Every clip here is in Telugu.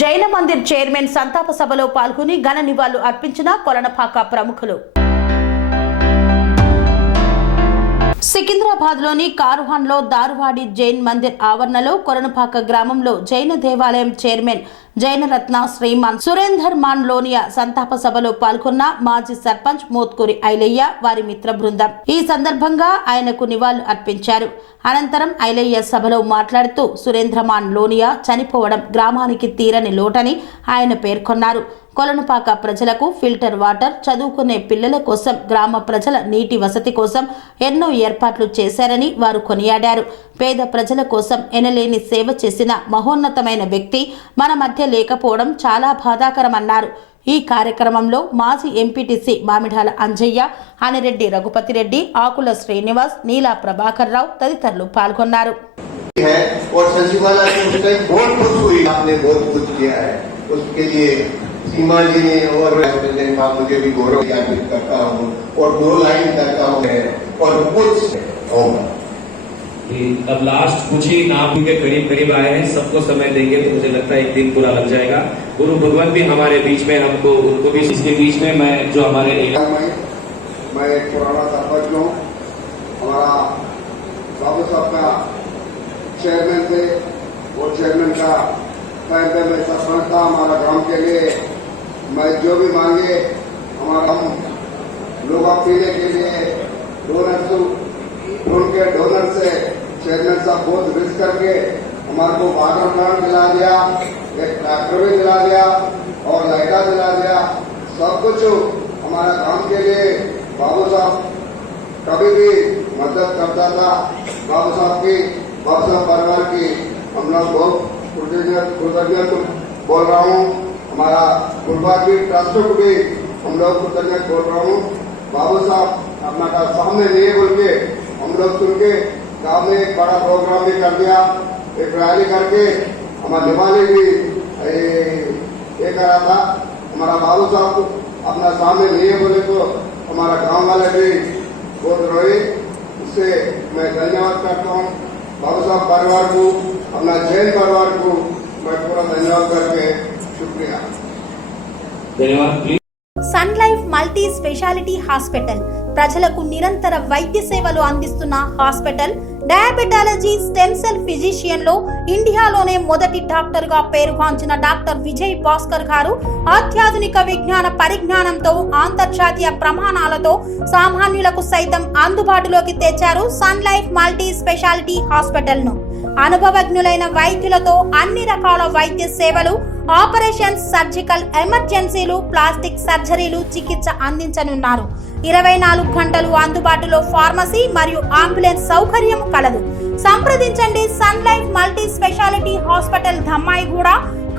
జైన మందిర్ చైర్మన్ సంతాప సభలో పాల్గొని ఘన నివాళులు అర్పించిన కొలనపాక ప్రముఖులు. సికింద్రాబాద్లోని కారుహాన్లో దారువాడి జైన్ మందిర్ ఆవరణలో కొలనపాక గ్రామంలో జైన దేవాలయం చైర్మన్ జైనరత్న శ్రీమాన్ సురేందర్ మాన్ లోనియా సంతాప సభలో పాల్గొన్న మాజీ సర్పంచ్ మోత్కూరి ఐలయ్య వారి మిత్ర బృందం ఈ సందర్భంగా ఆయనకు నివాళులు అర్పించారు. అనంతరం ఐలయ్య సభలో మాట్లాడుతూ సురేంద్రమాన్ లోనియా చనిపోవడం గ్రామానికి తీరని లోటని ఆయన పేర్కొన్నారు. కొలనుపాక ప్రజలకు ఫిల్టర్ వాటర్, చదువుకునే పిల్లల కోసం, గ్రామ ప్రజల నీటి వసతి కోసం ఎన్నో ఏర్పాట్లు చేశారని వారు కొనియాడారు. పేద ప్రజల కోసం ఎనలేని సేవ చేసిన మహోన్నతమైన వ్యక్తి మన మధ్య లేకపోవడం చాలా బాధాకరమన్నారు. ఈ కార్యక్రమంలో మాజీ ఎంపీటీసీ మామిడాల అంజయ్య, అనిరెడ్డి రఘుపతిరెడ్డి, ఆకుల శ్రీనివాస్, నీలా ప్రభాకర్ రావు తదితరులు పాల్గొన్నారు. सीमा जी ने और मुझे भी गौरव ज्ञापित करता हूँ और 2 लाइन करता हूँ और कुछ होगा। अब लास्ट कुछ ही नाम के करीब आए हैं, सबको समय देंगे तो मुझे लगता है एक दिन पूरा लग जाएगा। गुरु भगवान भी हमारे बीच में, हमको उनको भी इसके बीच में मैं जो हमारे मैं एक पुराना सरपंच हूँ। हमारा बाबू साहब का चेयरमैन थे और चेयरमैन का टाइम पे मैं सरपंच था। हमारा गांव के लिए मैं जो भी मांगे हमारा हम लोग पीने के लिए उनके डोनर से चेयरमैन साहब बहुत रिस्क करके हमारे को वाटर प्लांट दिला दिया, एक ट्रैक्टर भी दिला दिया और लाइटा दिला दिया। सब कुछ हमारा काम के लिए बाबू साहब कभी भी मदद करता था। बाबू साहब परिवार की हम लोग बहुत कृतज्ञ बोल रहा हूँ। हमारा गुरुबाजी ट्रस्ट को भी हम लोग कृतज्ञ बोल रहा हूँ। बाबू साहब अपना का सामने नहीं बोल के हम लोग सुन के गाँव में एक बड़ा प्रोग्राम भी कर दिया, एक रैली करके हमारा दिवाली भी ये करा था। हमारा बाबू साहब अपना सामने नहीं बोले तो हमारा गाँव वाले भी बहुत रोए। इससे मैं धन्यवाद करता हूँ बाबू साहब परिवार को, अपना जैन परिवार को मैं पूरा धन्यवाद करके शुक्रिया धन्यवाद। Sun Life multi speciality hospital ప్రజలకు నిరంతర వైద్య సేవలు అందిస్తున్న hospital. Diabetology, stem cell physician లో ఇండియాలోనే మొదటి డాక్టర్ గా పేరుగాంచిన డాక్టర్ విజయ్ భాస్కర్ గారు అత్యాధునిక విజ్ఞాన పరిజ్ఞానంతో అంతర్జాతీయ ప్రమాణాలతో సామాన్యులకు సైతం అందుబాటులోకి తెచ్చారు Sun Life multi speciality hospital ను. అనుభవజ్ఞులైన వైద్యులతో అన్ని రకాల వైద్య సేవలు, ఆపరేషన్స్, సర్జికల్ ఎమర్జెన్సీలు, ప్లాస్టిక్ సర్జరీలు, చికిత్స అందించనున్నారు. 24 గంటలు అందుబాటులో ఫార్మసీ మరియు అంబులెన్స్ సౌకర్యం కలదు. సంప్రదించండి Sun Life multi speciality hospital, Dammaiguda.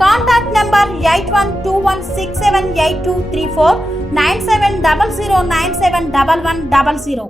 Contact number 8121678234, 9700971100.